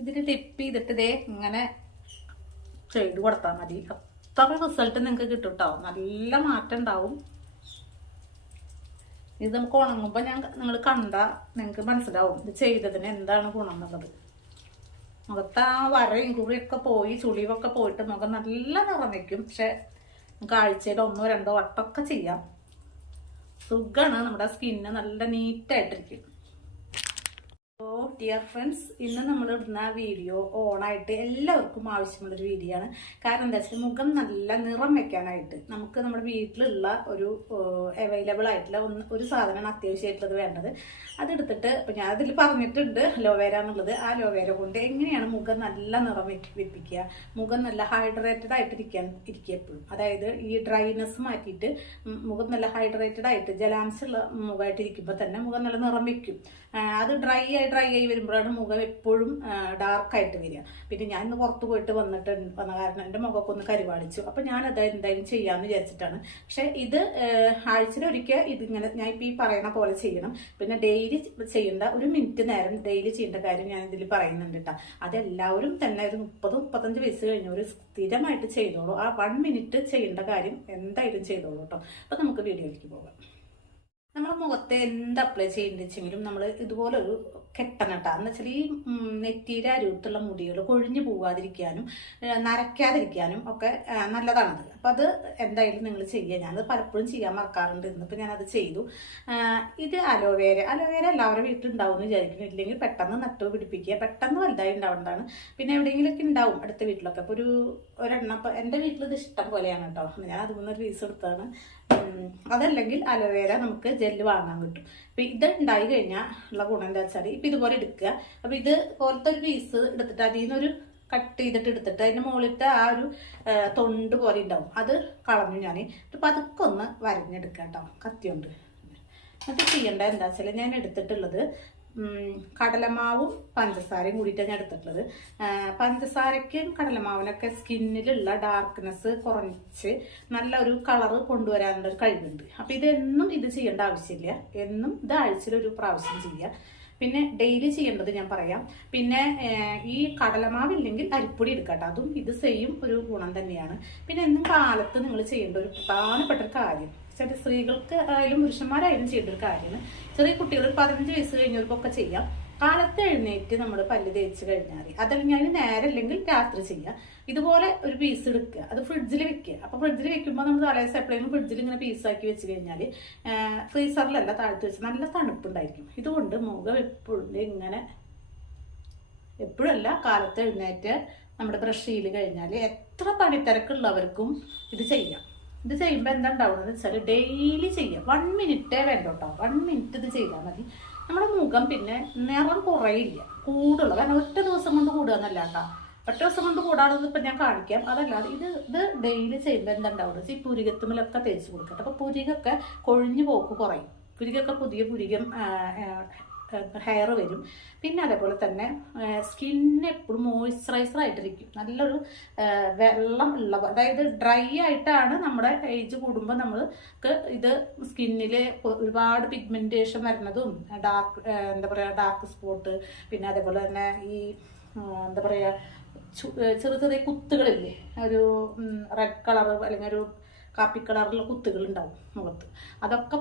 ഇതിൽ ടിപ്പ് ചെയ്തിട്ട് ഇതേ ഇങ്ങനെ ചെയ്ത് കൊടുത്താൽ മതി. അത്ര റിസൾട്ട് നിങ്ങൾക്ക് കിട്ടും കേട്ടോ. നല്ല മാറ്റം ഉണ്ടാവും. ഇത് നമുക്ക് ഉണങ്ങുമ്പോൾ നിങ്ങൾ കണ്ടാൽ നിങ്ങൾക്ക് മനസ്സിലാവും ഇത് ചെയ്തതിന് എന്താണ് ഗുണം എന്നുള്ളത്. മുഖത്ത് ആ വരയും കുറിയൊക്കെ പോയി ചുളിവൊക്കെ പോയിട്ട് മുഖം നല്ല നിറം വയ്ക്കും. പക്ഷെ നമുക്ക് ആഴ്ചയിൽ 1-2 വട്ടമൊക്കെ ചെയ്യാം. സുഖമാണ്. നമ്മുടെ സ്കിന്ന് നല്ല നീറ്റായിട്ടിരിക്കും. അപ്പോൾ ഡിയർ ഫ്രണ്ട്സ്, ഇന്ന് നമ്മൾ ഇടുന്ന വീഡിയോ ഓണായിട്ട് എല്ലാവർക്കും ആവശ്യമുള്ളൊരു വീഡിയോ ആണ്. കാരണം എന്താ വെച്ചാൽ മുഖം നല്ല നിറം വെക്കാനായിട്ട് നമുക്ക് നമ്മുടെ വീട്ടിലുള്ള ഒരു അവൈലബിൾ ആയിട്ടുള്ള ഒരു സാധനമാണ് അത്യാവശ്യമായിട്ടുള്ളത് വേണ്ടത്. അതെടുത്തിട്ട് ഇപ്പം ഞാൻ അതിൽ പറഞ്ഞിട്ടുണ്ട് അലോവേര എന്നുള്ളത്. ആ അലോവേര കൊണ്ട് എങ്ങനെയാണ് മുഖം നല്ല നിറം വെപ്പിക്കുക, മുഖം നല്ല ഹൈഡ്രേറ്റഡ് ആയിട്ടിരിക്കുക എപ്പോഴും. അതായത് ഈ ഡ്രൈനെസ് മാറ്റിയിട്ട് മുഖം നല്ല ഹൈഡ്രേറ്റഡ് ആയിട്ട് ജലാംശമുള്ള മുഖമായിട്ടിരിക്കുമ്പോൾ തന്നെ മുഖം നല്ല നിറം വെക്കും. അത് ഡ്രൈ ആയി വരുമ്പോഴാണ് മുഖം എപ്പോഴും ഡാർക്കായിട്ട് വരിക. പിന്നെ ഞാൻ ഇന്ന് പുറത്ത് പോയിട്ട് വന്ന കാരണം എൻ്റെ മുഖമൊക്കെ ഒന്ന് കരിവാളിച്ചു. അപ്പം ഞാനത് എന്തായാലും ചെയ്യാമെന്ന് വിചാരിച്ചിട്ടാണ്. പക്ഷെ ഇത് ആഴ്ചയിലൊരിക്കൽ ഇതിങ്ങനെ ഞാൻ ഇപ്പം ഈ പറയണ പോലെ ചെയ്യണം. പിന്നെ ഡെയിലി ചെയ്യേണ്ട 1 മിനിറ്റ് നേരം ഡെയിലി ചെയ്യേണ്ട കാര്യം ഞാൻ ഇതിൽ പറയുന്നുണ്ട് കേട്ടോ. അതെല്ലാവരും തന്നെ ഒരു 30-35 വയസ്സ് കഴിഞ്ഞവർ സ്ഥിരമായിട്ട് ചെയ്തോളൂ. ആ 1 മിനിറ്റ് ചെയ്യേണ്ട കാര്യം എന്തായാലും ചെയ്തോളൂ കേട്ടോ. അപ്പം നമുക്ക് വീഡിയോയിലേക്ക് പോകാം. നമ്മുടെ മുഖത്തെ എന്ത് അപ്ലൈ ചെയ്യേണ്ടെങ്കിലും നമ്മൾ ഇതുപോലൊരു കെട്ടനട്ടാ എന്ന് വെച്ചാൽ ഈ നെറ്റിയുടെ അരുത്തുള്ള മുടികൾ കൊഴിഞ്ഞു പോകാതിരിക്കാനും നരയ്ക്കാതിരിക്കാനും ഒക്കെ നല്ലതാണത്. അപ്പം അത് എന്തായാലും നിങ്ങൾ ചെയ്യുക. ഞാനത് പലപ്പോഴും ചെയ്യാൻ മറക്കാറുണ്ട്. ഇന്നിപ്പോൾ ഞാനത് ചെയ്തു. ഇത് അലോവേര എല്ലാവരുടെ വീട്ടിലുണ്ടാവും എന്ന് വിചാരിക്കുന്നു. ഇല്ലെങ്കിൽ പെട്ടെന്ന് നട്ടു പിടിപ്പിക്കുക. പെട്ടെന്ന് വലുതായി ഉണ്ടാവേണ്ടതാണ്. പിന്നെ എവിടെയെങ്കിലുമൊക്കെ ഉണ്ടാവും അടുത്ത വീട്ടിലൊക്കെ. അപ്പോൾ ഒരെണ്ണം ഇപ്പോൾ എൻ്റെ വീട്ടിൽ ഇത് ഇഷ്ടം പോലെയാണ് കേട്ടോ. ഞാൻ അതിൽ പീസ് എടുത്താണ്. അതല്ലെങ്കിൽ അലോവേര നമുക്ക് ജെല്ല് വാങ്ങാൻ കിട്ടും. അപ്പം ഇത് ഉണ്ടായി കഴിഞ്ഞാൽ ഉള്ള ഗുണം എന്താ വെച്ചാൽ ഇപ്പം ഇതുപോലെ എടുക്കുക. അപ്പം ഇത് പോലത്തെ ഒരു പീസ് എടുത്തിട്ട് അതിൽ നിന്നൊരു കട്ട് ചെയ്തിട്ട് എടുത്തിട്ട് അതിൻ്റെ മുകളിലത്തെ ആ ഒരു തൊണ്ട് പോലെ ഉണ്ടാവും. അത് കളഞ്ഞു ഞാൻ. ഇപ്പം അതൊക്കെ ഒന്ന് വരഞ്ഞെടുക്കുക കേട്ടോ കത്തിയുണ്ട്. അത് ചെയ്യേണ്ട എന്താ വെച്ചാൽ ഞാൻ എടുത്തിട്ടുള്ളത് കടലമാവും പഞ്ചസാരയും കൂടിയിട്ടാണ് ഞാൻ എടുത്തിട്ടുള്ളത്. പഞ്ചസാരയ്ക്കും കടലമാവിനൊക്കെ സ്കിന്നിലുള്ള ഡാർക്ക്നെസ് കുറച്ച് നല്ലൊരു കളറ് കൊണ്ടുവരാനുള്ള ഒരു കഴിവുണ്ട്. അപ്പം ഇതെന്നും ഇത് ചെയ്യേണ്ട ആവശ്യമില്ല. എന്നും ഇത് ആഴ്ചയിൽ 1 പ്രാവശ്യം ചെയ്യുക. പിന്നെ ഡെയിലി ചെയ്യേണ്ടത് ഞാൻ പറയാം. പിന്നെ ഈ കടലമാവില്ലെങ്കിൽ അരിപ്പൊടി എടുക്കട്ടെ. അതും ഇത് സെയിം ഒരു ഗുണം തന്നെയാണ്. പിന്നെ എന്നും കാലത്ത് നിങ്ങൾ ചെയ്യേണ്ട ഒരു പ്രധാനപ്പെട്ട ഒരു കാര്യം, ചില സ്ത്രീകൾക്ക് ആയാലും പുരുഷന്മാരായാലും ചെയ്യേണ്ട ഒരു കാര്യമാണ്. ചെറിയ കുട്ടികൾ 15 വയസ്സ് കഴിഞ്ഞവർക്കൊക്കെ ചെയ്യാം. കാലത്ത് എഴുന്നേറ്റ് നമ്മൾ പല്ല് തേച്ച് കഴിഞ്ഞാൽ അതല്ലെങ്കിൽ നേരല്ലെങ്കിൽ രാത്രി ചെയ്യുക. ഇതുപോലെ ഒരു പീസ് എടുക്കുക. അത് ഫ്രിഡ്ജിൽ വെക്കുക. അപ്പോൾ ഫ്രിഡ്ജിൽ വെക്കുമ്പോൾ നമ്മൾ തലേദിവസം എപ്പോഴെങ്കിലും ഫ്രിഡ്ജിൽ ഇങ്ങനെ പീസാക്കി വെച്ച് കഴിഞ്ഞാൽ ഫ്രീസറിലല്ല താഴ്ത്തി വെച്ച് നല്ല തണുപ്പുണ്ടായിരിക്കും. ഇതുകൊണ്ട് മുഖം എപ്പോഴല്ല കാലത്ത് എഴുന്നേറ്റ് നമ്മുടെ ബ്രഷ് ചെയ്ത് കഴിഞ്ഞാൽ എത്ര പണിത്തിരക്കുള്ളവർക്കും ഇത് ചെയ്യാം. ഇത് ചെയ്യുമ്പോൾ എന്താ ഉണ്ടാവുന്നത് വെച്ചാൽ ഡെയിലി ചെയ്യാം. 1 മിനിറ്റേ വേണ്ട കേട്ടോ. 1 മിനിറ്റ് ഇത് ചെയ്താൽ മതി. നമ്മുടെ മുഖം പിന്നെ നിറം കുറയില്ല, കൂടുള്ളൂ. കാരണം ഒറ്റ ദിവസം കൊണ്ട് കൂടുക എന്നല്ല കേട്ടോ. ഒറ്റ ദിവസം കൊണ്ട് കൂടാറുള്ളത് ഇപ്പം ഞാൻ കാണിക്കാം. അതല്ലാതെ ഇത് ഡെയിലി ചെയ്യുമ്പോൾ എന്താ ഉണ്ടാവുന്നത്, ഈ പുരികത്തുമ്മലൊക്കെ തേച്ച് കൊടുക്കട്ടെ. അപ്പോൾ പുരികൊക്കെ കൊഴിഞ്ഞു പോക്ക് കുറയും. പുരികൊക്കെ പുതിയ പുരികം ഹെയർ വരും. പിന്നെ അതേപോലെ തന്നെ സ്കിന്ന് എപ്പോഴും മോയ്സ്ചറൈസർ ആയിട്ടിരിക്കും. നല്ലൊരു വെള്ളം ഉള്ള, അതായത് ഡ്രൈ ആയിട്ടാണ് നമ്മുടെ ഏജ് കൂടുമ്പോൾ നമ്മൾക്ക് ഇത് സ്കിന്നിൽ ഒരുപാട് പിഗ്മെൻറ്റേഷൻ വരുന്നതും ഡാർക്ക് സ്പോട്ട്, പിന്നെ അതേപോലെ തന്നെ ഈ എന്താ പറയുക ചെറിയ കുത്തുകളില്ലേ, ഒരു റെഡ് കളർ അല്ലെങ്കിൽ ഒരു കാപ്പി കളറിലുള്ള കുത്തുകൾ ഉണ്ടാവും മുഖത്ത്. അതൊക്കെ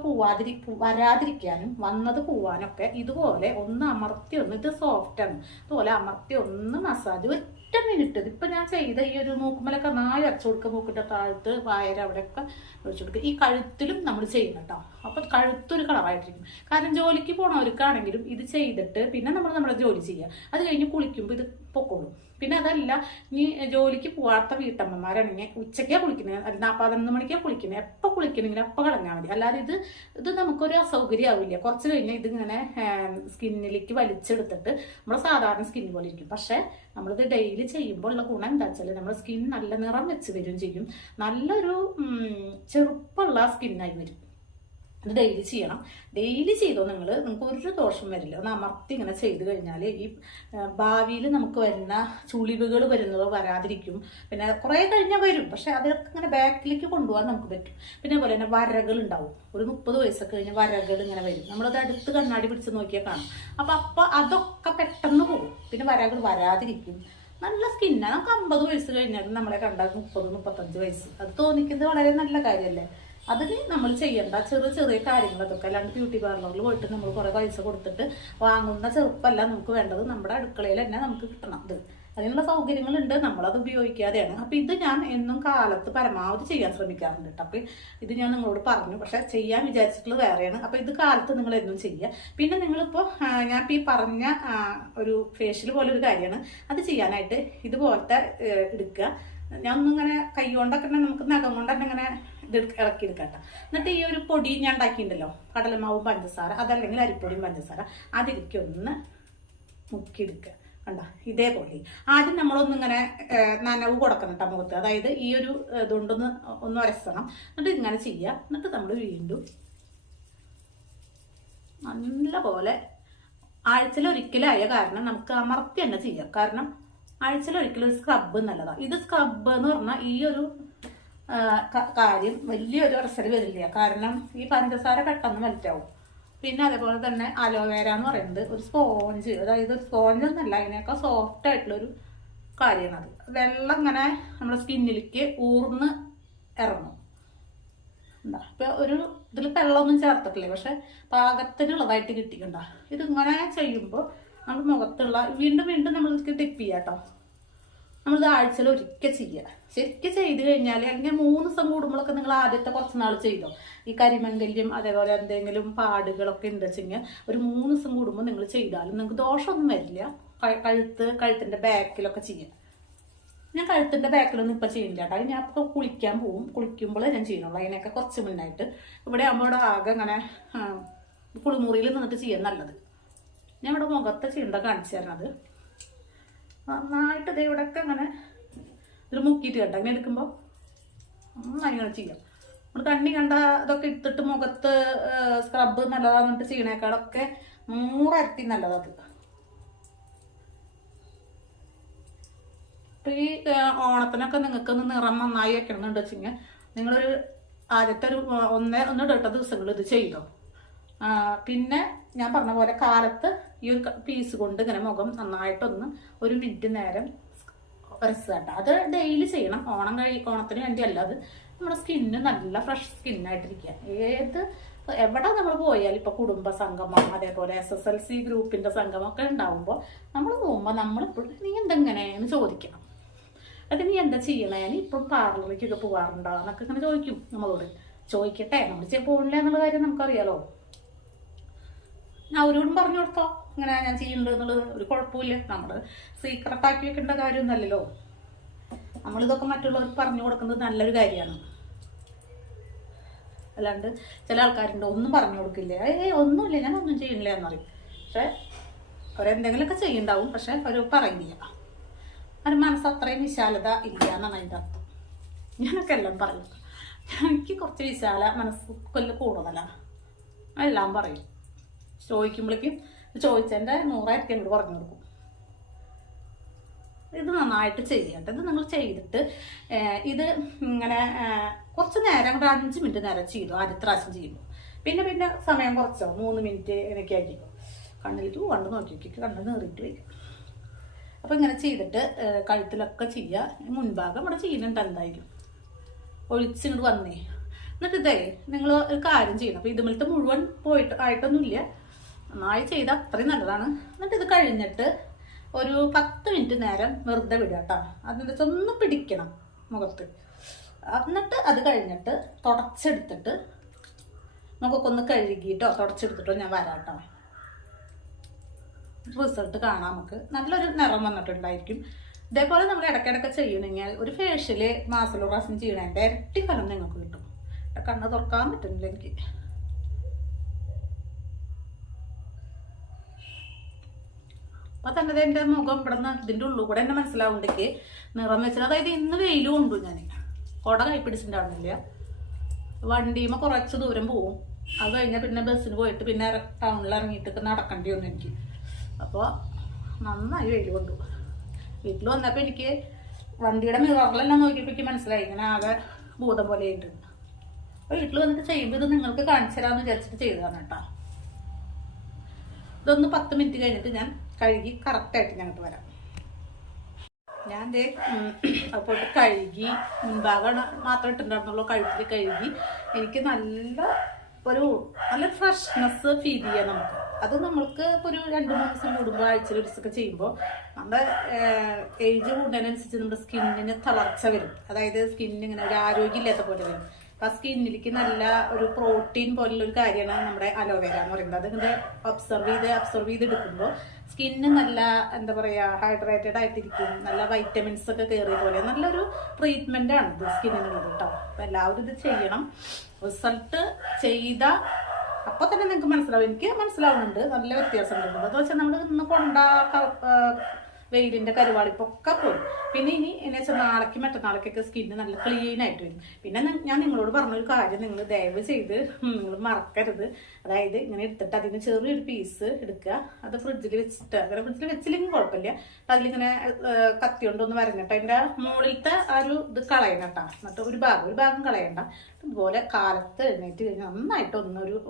വരാതിരിക്കാനും വന്നത് പോവാനൊക്കെ ഇതുപോലെ ഒന്ന് അമർത്തി ഇത് സോഫ്റ്റാണ്, ഇതുപോലെ അമർത്തി മസാജ് 1 മിനിറ്റ്. ഇതിപ്പോൾ ഞാൻ ചെയ്ത ഈ ഒരു മൂക്കുമ്മലൊക്കെ അരച്ചു കൊടുക്കുക. മൂക്കിൻ്റെ താഴത്ത് വായര അവിടെയൊക്കെ ഒഴിച്ചു കൊടുക്കുക. ഈ കഴുത്തിലും നമ്മൾ ചെയ്യണം കേട്ടോ. അപ്പം കഴുത്തൊരു കളറായിട്ടിരിക്കും. കാരണം ജോലിക്ക് പോണവർക്കാണെങ്കിലും ഇത് ചെയ്തിട്ട് പിന്നെ നമ്മുടെ ജോലി ചെയ്യുക. അത് കഴിഞ്ഞ് കുളിക്കുമ്പോൾ ഇത് പൊക്കോളും. പിന്നെ അതല്ല, ഇനി ജോലിക്ക് പോവാത്ത വീട്ടമ്മമാരാണെങ്കിൽ ഉച്ചയ്ക്കാണ് കുളിക്കുന്നത്, അല്ല 11 മണിക്കാണ് കുളിക്കുന്നത്, എപ്പോൾ കുളിക്കണമെങ്കിലും അപ്പോൾ കളഞ്ഞാൽ മതി. അല്ലാതെ ഇത് നമുക്കൊരു അസൗകര്യമാവില്ല. കുറച്ച് കഴിഞ്ഞാൽ ഇതിങ്ങനെ സ്കിന്നിലേക്ക് വലിച്ചെടുത്തിട്ട് നമ്മൾ സാധാരണ സ്കിൻ പോലെ ഇരിക്കും. പക്ഷേ നമ്മളിത് ഡെയിലി ചെയ്യുമ്പോൾ ഉള്ള ഗുണം എന്താ വെച്ചാൽ നമ്മുടെ സ്കിൻ നല്ല നിറം വെച്ച് വരും ചെയ്യും. നല്ലൊരു ചെറുപ്പമുള്ള സ്കിന്നായി വരും. ഇത് ഡെയിലി ചെയ്യണം. ഡെയിലി ചെയ്തോ നിങ്ങൾക്ക് ഒരു ദോഷം വരില്ല. ഒന്ന് അമർത്തി ഇങ്ങനെ ചെയ്ത് കഴിഞ്ഞാൽ ഈ ഭാവിയിൽ നമുക്ക് വരുന്ന ചുളിവുകൾ വരുന്നത് വരാതിരിക്കും. പിന്നെ കുറേ കഴിഞ്ഞാൽ വരും, പക്ഷെ അതൊക്കെ ഇങ്ങനെ ബാക്കിലേക്ക് കൊണ്ടുപോകാൻ നമുക്ക് പറ്റും. പിന്നെ അതുപോലെ തന്നെ വരകൾ ഉണ്ടാവും. ഒരു 30 വയസ്സൊക്കെ കഴിഞ്ഞ വരകൾ ഇങ്ങനെ വരും. നമ്മളത് അടുത്ത് കണ്ണാടി പിടിച്ച് നോക്കിയാൽ കാണും. അപ്പം അതൊക്കെ പെട്ടെന്ന് പോകും. പിന്നെ വരകൾ വരാതിരിക്കും. നല്ല സ്കിന്നാണ്. നമുക്ക് 50 വയസ്സ് കഴിഞ്ഞാലും നമ്മളെ കണ്ടാൽ 30-35 വയസ്സ്. അത് തോന്നിക്കുന്നത് വളരെ നല്ല കാര്യമല്ലേ. അതിന് നമ്മൾ ചെയ്യേണ്ട ചെറിയ ചെറിയ കാര്യങ്ങൾ അതൊക്കെ. അല്ലാണ്ട് ബ്യൂട്ടി പാർലറിൽ പോയിട്ട് നമ്മൾ കുറേ പൈസ കൊടുത്തിട്ട് വാങ്ങുന്ന ചെറുപ്പമല്ല നമുക്ക് വേണ്ടത്. നമ്മുടെ അടുക്കളയിൽ തന്നെ നമുക്ക് കിട്ടണം. അതിനുള്ള സൗകര്യങ്ങളുണ്ട്, നമ്മളത് ഉപയോഗിക്കാതെയാണ്. അപ്പം ഇത് ഞാൻ എന്നും കാലത്ത് പരമാവധി ചെയ്യാൻ ശ്രമിക്കാറുണ്ട് കേട്ടോ. അപ്പം ഇത് ഞാൻ നിങ്ങളോട് പറഞ്ഞു, പക്ഷെ ചെയ്യാൻ വിചാരിച്ചിട്ടുള്ളത് വേറെയാണ്. അപ്പം ഇത് കാലത്ത് നിങ്ങൾ എന്നും ചെയ്യുക. പിന്നെ നിങ്ങളിപ്പോൾ ഞാൻ ഈ പറഞ്ഞ ഒരു ഫേഷ്യൽ പോലെ ഒരു കാര്യമാണ്. അത് ചെയ്യാനായിട്ട് ഇതുപോലത്തെ എടുക്കുക. ഞാൻ ഒന്നിങ്ങനെ കൈ കൊണ്ടൊക്കെ നമുക്ക് നഖം കൊണ്ട് തന്നെ ഇങ്ങനെ ഇളക്കിയെടുക്കാം കേട്ടോ. എന്നിട്ട് ഈ ഒരു പൊടി ഞാൻ ഉണ്ടാക്കിയിട്ടുണ്ടല്ലോ, കടലമാവും പഞ്ചസാര, അതല്ലെങ്കിൽ അരിപ്പൊടിയും പഞ്ചസാര, അതിലേക്ക് ഒന്ന് മുക്കിയെടുക്കുക. കണ്ട ഇതേപോലെ ആദ്യം നമ്മളൊന്നിങ്ങനെ നനവ് കൊടുക്കണം കേട്ടോ മുഖത്ത്. അതായത് ഈ ഒരു ഇതുകൊണ്ടൊന്ന് ഉരസണം. എന്നിട്ട് ഇങ്ങനെ ചെയ്യുക. എന്നിട്ട് നമ്മൾ വീണ്ടും നല്ല പോലെ ആഴ്ചയിലൊരിക്കലായ കാരണം നമുക്ക് അമർത്തി തന്നെ ചെയ്യാം. കാരണം ആഴ്ചയിലൊരിക്കലും സ്ക്രബ് നല്ലതാണ്. ഇത് സ്ക്രബ് എന്ന് പറഞ്ഞാൽ ഈ ഒരു കാര്യം വലിയൊരു ഉരസൽ വരില്ല. കാരണം ഈ പഞ്ചസാര പെട്ടെന്ന് മെൽറ്റാവും. പിന്നെ അതേപോലെ തന്നെ അലോവേര എന്ന് പറയുന്നത് ഒരു സ്പോഞ്ച്, അതായത് സ്പോഞ്ച് എന്നല്ല, അതിനേക്കാൾ സോഫ്റ്റ് ആയിട്ടുള്ളൊരു കാര്യമാണത്. വെള്ളം ഇങ്ങനെ നമ്മുടെ സ്കിന്നിലേക്ക് ഊർന്ന് ഇറങ്ങും. എന്താ ഇപ്പം ഒരു ഇതിൽ വെള്ളമൊന്നും ചേർത്തിട്ടില്ലേ, പക്ഷെ പാകത്തിനുള്ളതായിട്ട് കിട്ടിക്കണ്ട. ഇതിങ്ങനെ ചെയ്യുമ്പോൾ നമ്മൾ മുഖത്തുള്ള വീണ്ടും വീണ്ടും നമ്മൾക്ക് ടിപ്പ് ചെയ്യാം കേട്ടോ. നമ്മളിത് ആഴ്ചയിൽ ഒരിക്കൽ ചെയ്യുക. ശരിക്കും ചെയ്ത് കഴിഞ്ഞാൽ അല്ലെങ്കിൽ 3 ദിവസം കൂടുമ്പോഴൊക്കെ നിങ്ങൾ ആദ്യത്തെ കുറച്ച് നാൾ ചെയ്തോ. ഈ കരിമംഗല്യം അതേപോലെ എന്തെങ്കിലും പാടുകളൊക്കെ ഉണ്ട് വെച്ചെങ്കിൽ ഒരു 3 ദിവസം കൂടുമ്പോൾ നിങ്ങൾ ചെയ്താലും നിങ്ങൾക്ക് ദോഷമൊന്നും വരില്ല. കഴുത്തിൻ്റെ ബാക്കിലൊക്കെ ചെയ്യാം. ഞാൻ കഴുത്തിൻ്റെ ബാക്കിലൊന്നും ഇപ്പം ചെയ്യുന്നില്ല കേട്ടോ. ഞാൻ ഇപ്പോൾ കുളിക്കാൻ പോവും. കുളിക്കുമ്പോൾ ഞാൻ ചെയ്യുന്നുള്ളൂ. അതിനൊക്കെ കുറച്ച് മുന്നായിട്ട്. ഇവിടെ ആകുമ്പോൾ ഇവിടെ ആകെ അങ്ങനെ കുളിമുറിയിൽ നിന്നിട്ട് ചെയ്യാൻ നല്ലത്. ഞാൻ ഇവിടെ മുഖത്ത് ചെയ്യേണ്ട കാണിച്ചു തരണത്. നന്നായിട്ട് ഇത് ഇവിടെയൊക്കെ അങ്ങനെ ഇതിൽ മുക്കിയിട്ട് കേട്ടോ. അങ്ങനെ എടുക്കുമ്പോൾ അങ്ങനെ ചെയ്യാം. നമ്മൾ കണ്ണി കണ്ട ഇതൊക്കെ ഇട്ടിട്ട് മുഖത്ത് സ്ക്രബ് നല്ലതാന്നിട്ട് ചെയ്യണേക്കാളൊക്കെ 100 ഇരട്ടി നല്ലതത്. ഇപ്പം ഈ ഓണത്തിനൊക്കെ നിങ്ങൾക്കൊന്ന് നിറം നന്നായി വെക്കണമെന്നുണ്ട് വെച്ചെങ്കിൽ നിങ്ങളൊരു ആദ്യത്തെ ഒരു 1-2 ദിവസങ്ങൾ ഇത് ചെയ്തോ. പിന്നെ ഞാൻ പറഞ്ഞ പോലെ കാലത്ത് ഈ ഒരു പീസ് കൊണ്ട് ഇങ്ങനെ മുഖം നന്നായിട്ടൊന്ന് 1 മിനിറ്റ് നേരം ഉരസുക കേട്ടോ. അത് ഡെയിലി ചെയ്യണം. ഓണത്തിന് വേണ്ടിയല്ല, അത് നമ്മുടെ സ്കിന്ന് നല്ല ഫ്രഷ് സ്കിന്നായിട്ടിരിക്കുക. എവിടെ നമ്മൾ പോയാലും ഇപ്പൊ കുടുംബ സംഗമം അതേപോലെ SSLC ഗ്രൂപ്പിന്റെ സംഗമമൊക്കെ ഉണ്ടാവുമ്പോൾ നമ്മൾ പോകുമ്പോൾ നമ്മളിപ്പോഴും നീ എന്തെങ്ങനെയെന്ന് ചോദിക്കണം. അത് നീ എന്താ ചെയ്യണേ, നീ ഇപ്പം പാർലറിലേക്കൊക്കെ പോകാറുണ്ടോ എന്നൊക്കെ ഇങ്ങനെ ചോദിക്കും നമ്മളോട്. ചോദിക്കട്ടെ, നമ്മൾ പോകില്ല എന്നുള്ള കാര്യം നമുക്കറിയാലോ. ഞാൻ അവരോടും പറഞ്ഞു കൊടുത്തോ ഇങ്ങനെ ഞാൻ ചെയ്യുന്നുണ്ട് എന്നുള്ളത്. ഒരു കുഴപ്പമില്ല. നമ്മൾ സീക്രട്ട് ആക്കി വെക്കേണ്ട കാര്യമൊന്നുമല്ലല്ലോ. നമ്മളിതൊക്കെ മറ്റുള്ളവർക്ക് പറഞ്ഞു കൊടുക്കുന്നത് നല്ലൊരു കാര്യമാണ്. അല്ലാണ്ട് ചില ആൾക്കാരുണ്ട് ഒന്നും പറഞ്ഞു കൊടുക്കില്ല, ഒന്നുമില്ല ഞാൻ ഒന്നും ചെയ്യണില്ല എന്നറിയും. പക്ഷെ അവരെന്തെങ്കിലുമൊക്കെ ചെയ്യുന്നുണ്ടാവും, പക്ഷെ അവർ പറയില്ല. അവരുടെ മനസ്സ് അത്രയും വിശാലത ഇല്ല എന്നാണ് അതിൻ്റെ അർത്ഥം. ഞാനൊക്കെ എല്ലാം പറയും. എനിക്ക് കുറച്ച് വിശാല മനസ്സ് കൂടുതലാണ്. എല്ലാം പറയും. ചോദിക്കുമ്പോഴേക്കും ചോദിച്ചതിൻ്റെ 100 ഇരട്ടി അങ്ങോട്ട് പറഞ്ഞു കൊടുക്കും. ഇത് നന്നായിട്ട് ചെയ്യട്ടെ. ഇത് നിങ്ങൾ ചെയ്തിട്ട് ഇത് ഇങ്ങനെ കുറച്ച് നേരം, ഒരു 5 മിനിറ്റ് നേരം ചെയ്തു ആദ്യത്തെ പ്രാവശ്യം ചെയ്യുമ്പോൾ. പിന്നെ സമയം കുറച്ചോ 3 മിനിറ്റ് എനിക്ക് ആക്കിക്കോ. കണ്ണിലേക്ക് കണ്ട് നോക്കി നോക്കിയിട്ട് കണ്ണ് നേറിയിട്ട് വയ്ക്കും. അപ്പം ഇങ്ങനെ ചെയ്തിട്ട് കഴുത്തിലൊക്കെ ചെയ്യുക. മുൻഭാഗം ഇവിടെ ചെയ്യുന്നുണ്ട് എന്തായാലും. ഒഴിച്ചിങ്ങോട്ട് വന്നേ. എന്നിട്ട് ഇതേ നിങ്ങൾ ഒരു കാര്യം ചെയ്യണം. അപ്പം ഇതുപോലത്തെ മുഴുവൻ ആയിട്ടൊന്നുമില്ല, നന്നായി ചെയ്താൽ അത്രയും നല്ലതാണ്. എന്നിട്ട് ഇത് കഴിഞ്ഞിട്ട് ഒരു 10 മിനിറ്റ് നേരം വെറുതെ വിടുക കേട്ടോ. അതിൻ്റെ ഒന്ന് പിടിക്കണം മുഖത്ത്. എന്നിട്ട് അത് കഴിഞ്ഞിട്ട് തുടച്ചെടുത്തിട്ട് മുഖക്കൊന്ന് കഴുകിയിട്ടോ തുടച്ചെടുത്തിട്ടോ ഞാൻ വരാം കേട്ടോ. റിസൾട്ട് കാണാം. നമുക്ക് നല്ലൊരു നിറം വന്നിട്ടുണ്ടായിരിക്കും. ഇതേപോലെ നമ്മൾ ഇടയ്ക്കിടയ്ക്ക് ചെയ്യണമെങ്കിൽ ഒരു ഫേഷ്യല് മാസത്തിൽ ഒരു പ്രാവശ്യം ചെയ്യണതിൻ്റെ ഇരട്ടി ഫലം നിങ്ങൾക്ക് കിട്ടും. കണ്ണ് തുറക്കാൻ പറ്റുന്നില്ല എനിക്ക്. അപ്പൊ തന്നെ എൻ്റെ മുഖം ഇവിടെ നിന്ന് ഇതിൻ്റെ ഉള്ളിൽ കൂടെ എന്നെ മനസ്സിലാവുണ്ടെങ്കിൽ നിറം വെച്ചത്. അതായത് ഇന്ന് വെയിലും കൊണ്ടു ഞാൻ കുട കൈപ്പിടിച്ചിട്ടുണ്ടാവുന്നില്ല. വണ്ടിയുമ്പോൾ കുറച്ച് ദൂരം പോവും. അത് കഴിഞ്ഞാൽ പിന്നെ ബസ്സിന് പോയിട്ട് പിന്നെ ടൗണിൽ ഇറങ്ങിയിട്ടൊക്കെ നടക്കേണ്ടി വന്നു എനിക്ക്. അപ്പോൾ നന്നായി വെയിൽ കൊണ്ടു. വീട്ടിൽ വന്നപ്പോൾ എനിക്ക് വണ്ടിയുടെ മിററിലെല്ലാം നോക്കിയപ്പോൾ എനിക്ക് മനസ്സിലായി ഇങ്ങനെ ആകെ ഭൂതം പോലെ ആയിട്ട്. അപ്പോൾ വീട്ടിൽ വന്നിട്ട് ചെയ്യുമ്പോൾ ഇത് നിങ്ങൾക്ക് കാണിച്ചു തരാമെന്ന് വിചാരിച്ചിട്ട് ചെയ്തതാണ് കേട്ടോ. ഇതൊന്ന് 10 മിനിറ്റ് കഴിഞ്ഞിട്ട് ഞാൻ കഴുകി കറക്റ്റായിട്ട് ഞങ്ങൾക്ക് വരാം. ഞാൻ അപ്പോൾ കഴുകി മുൻഭാഗം മാത്രം ഇട്ടുണ്ടായിരുന്നുള്ളൂ, കഴുത്തിൽ കഴുകി. എനിക്ക് നല്ല ഫ്രഷ്നെസ് ഫീൽ ചെയ്യാം നമുക്ക്. അത് നമ്മൾക്ക് ഇപ്പോൾ ഒരു 2-3 ദിവസം കൂടുമ്പോൾ ആഴ്ചയിൽ 1 ദിവസമൊക്കെ ചെയ്യുമ്പോൾ നമ്മുടെ ഏജ് കൂടുന്നതിനനുസരിച്ച് നമ്മുടെ സ്കിന്നിന് തളർച്ച വരും. അതായത് സ്കിന്നിന് ഇങ്ങനെ ഒരു ആരോഗ്യമില്ലാത്ത പോലെ വരും. അപ്പം ആ സ്കിന്നിലേക്ക് നല്ല ഒരു പ്രോട്ടീൻ പോലുള്ള ഒരു കാര്യമാണ് നമ്മുടെ അലോവേര എന്ന് പറയുന്നത്. അതിങ്ങനെ അബ്സർവ് ചെയ്ത് എടുക്കുമ്പോൾ സ്കിന്ന് നല്ല എന്താ പറയുക ഹൈഡ്രേറ്റഡ് ആയിട്ടിരിക്കും. നല്ല വൈറ്റമിൻസ് ഒക്കെ കയറിയ പോലെ നല്ലൊരു ട്രീറ്റ്മെൻ്റ് ആണ് ഇത് സ്കിന്നിനുള്ളത് കേട്ടോ. അപ്പം എല്ലാവരും ഇത് ചെയ്യണം. റിസൾട്ട് ചെയ്ത അപ്പോൾ തന്നെ നിങ്ങൾക്ക് മനസ്സിലാവും. എനിക്ക് മനസ്സിലാവുന്നുണ്ട് നല്ല വ്യത്യാസം ഉണ്ടാകുന്നത്. അത് വെച്ചാൽ നമ്മൾ ഇന്ന് വെയിലിൻ്റെ കരുവാളിപ്പൊക്കെ പോയി. പിന്നെ ഇനി എന്നു വെച്ചാൽ നാളേക്ക് മറ്റന്നാളേക്കൊക്കെ സ്കിന്ന് നല്ല ക്ലീൻ ആയിട്ട് വരും. പിന്നെ ഞാൻ നിങ്ങളോട് പറഞ്ഞൊരു കാര്യം നിങ്ങൾ ദയവ് ചെയ്ത് നിങ്ങൾ മറക്കരുത്. അതായത് ഇങ്ങനെ എടുത്തിട്ട് അതിന് ചെറിയൊരു പീസ് എടുക്കുക, അത് ഫ്രിഡ്ജിൽ വെച്ചിട്ട്, അങ്ങനെ ഫ്രിഡ്ജിൽ വെച്ചില്ലെങ്കിൽ കുഴപ്പമില്ല, അതിലിങ്ങനെ കത്തി കൊണ്ടൊന്ന് വരഞ്ഞിട്ട് അതിൻ്റെ മുകളിലത്തെ ആ ഒരു ഇത് കളയണം കേട്ടോ. എന്നിട്ട് ഒരു ഭാഗം കളയണ്ട. ഇതുപോലെ കാലത്ത് എഴുന്നേറ്റ് കഴിഞ്ഞാൽ നന്നായിട്ട്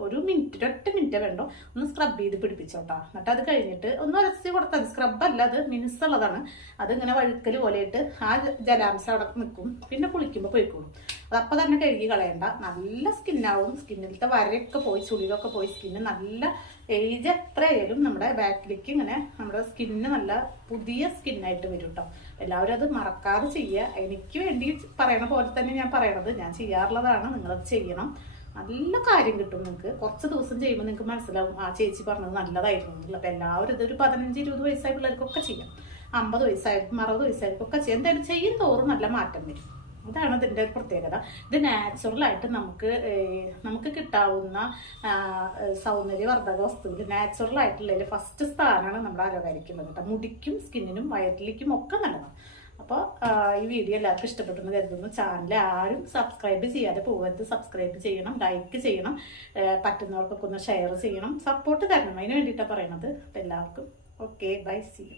ഒരു മിനിറ്റ് 1 മിനിറ്റ് വേണ്ടോ ഒന്ന് സ്ക്രബ് ചെയ്ത് പിടിപ്പിച്ചോട്ടോ. എന്നിട്ട് അത് കഴിഞ്ഞിട്ട് ഒന്ന് ഉരച്ച് കൊടുത്താൽ സ്ക്രബല്ല, അത് മിനുസുള്ളതാണ്. അതിങ്ങനെ വഴുക്കൽ പോലെയിട്ട് ആ ജലാംശം അവിടെ നിൽക്കും. പിന്നെ കുളിക്കുമ്പോൾ പോയിക്കോളും. അതപ്പോൾ തന്നെ കഴുകി കളയണ്ട. നല്ല സ്കിന്നാവും. സ്കിന്നിലത്തെ വരയൊക്കെ പോയി ചുളിവൊക്കെ പോയി സ്കിന്ന് നല്ല ഏജ് എത്രയായാലും നമ്മുടെ ബാക്കിലേക്ക് ഇങ്ങനെ നമ്മുടെ സ്കിന്ന് നല്ല പുതിയ സ്കിന്നായിട്ട് വരും കേട്ടോ. എല്ലാവരും അത് മറക്കാതെ ചെയ്യുക. എനിക്ക് വേണ്ടി പറയണ പോലെ തന്നെ ഞാൻ പറയണത്, ഞാൻ ചെയ്യാറുള്ളതാണ്. നിങ്ങളത് ചെയ്യണം. നല്ല കാര്യം കിട്ടും നിങ്ങൾക്ക്. കുറച്ച് ദിവസം ചെയ്യുമ്പോൾ നിങ്ങൾക്ക് മനസ്സിലാവും ആ ചേച്ചി പറഞ്ഞത് നല്ലതായിരുന്നു എന്നുള്ളത്. അപ്പോൾ എല്ലാവരും ഇതൊരു 15-20 വയസ്സായ പിള്ളേർക്കൊക്കെ ചെയ്യാം. 50 വയസ്സായിരിക്കും 60 വയസ്സായിരിക്കും ചെയ്യാം. എന്തായാലും ചെയ്യും തോറും നല്ല മാറ്റം വരും. അതാണ് ഇതിൻ്റെ ഒരു പ്രത്യേകത. ഇത് നാച്ചുറലായിട്ട് നമുക്ക് കിട്ടാവുന്ന സൗന്ദര്യവർദ്ധക വസ്തുക്കൾ നാച്ചുറലായിട്ടുള്ളതിൽ ഫസ്റ്റ് സ്ഥാനമാണ് നമ്മുടെ അലോവേരയ്ക്കുള്ളത് കേട്ടോ. മുടിക്കും സ്കിന്നിനും വയറ്റിലേക്കും ഒക്കെ നല്ലതാണ്. അപ്പോൾ ഈ വീഡിയോ എല്ലാവർക്കും ഇഷ്ടപ്പെട്ടെന്ന് കരുതുന്നു. ചാനൽ ആരും സബ്സ്ക്രൈബ് ചെയ്യാതെ പോകരുത്. സബ്സ്ക്രൈബ് ചെയ്യണം, ലൈക്ക് ചെയ്യണം, പറ്റുന്നവർക്കൊക്കെ ഒന്ന് ഷെയർ ചെയ്യണം, സപ്പോർട്ട് തരണം. അതിന് വേണ്ടിയിട്ടാണ് പറയണത്. അപ്പോൾ എല്ലാവർക്കും ഓക്കെ, ബൈ, സീ യു.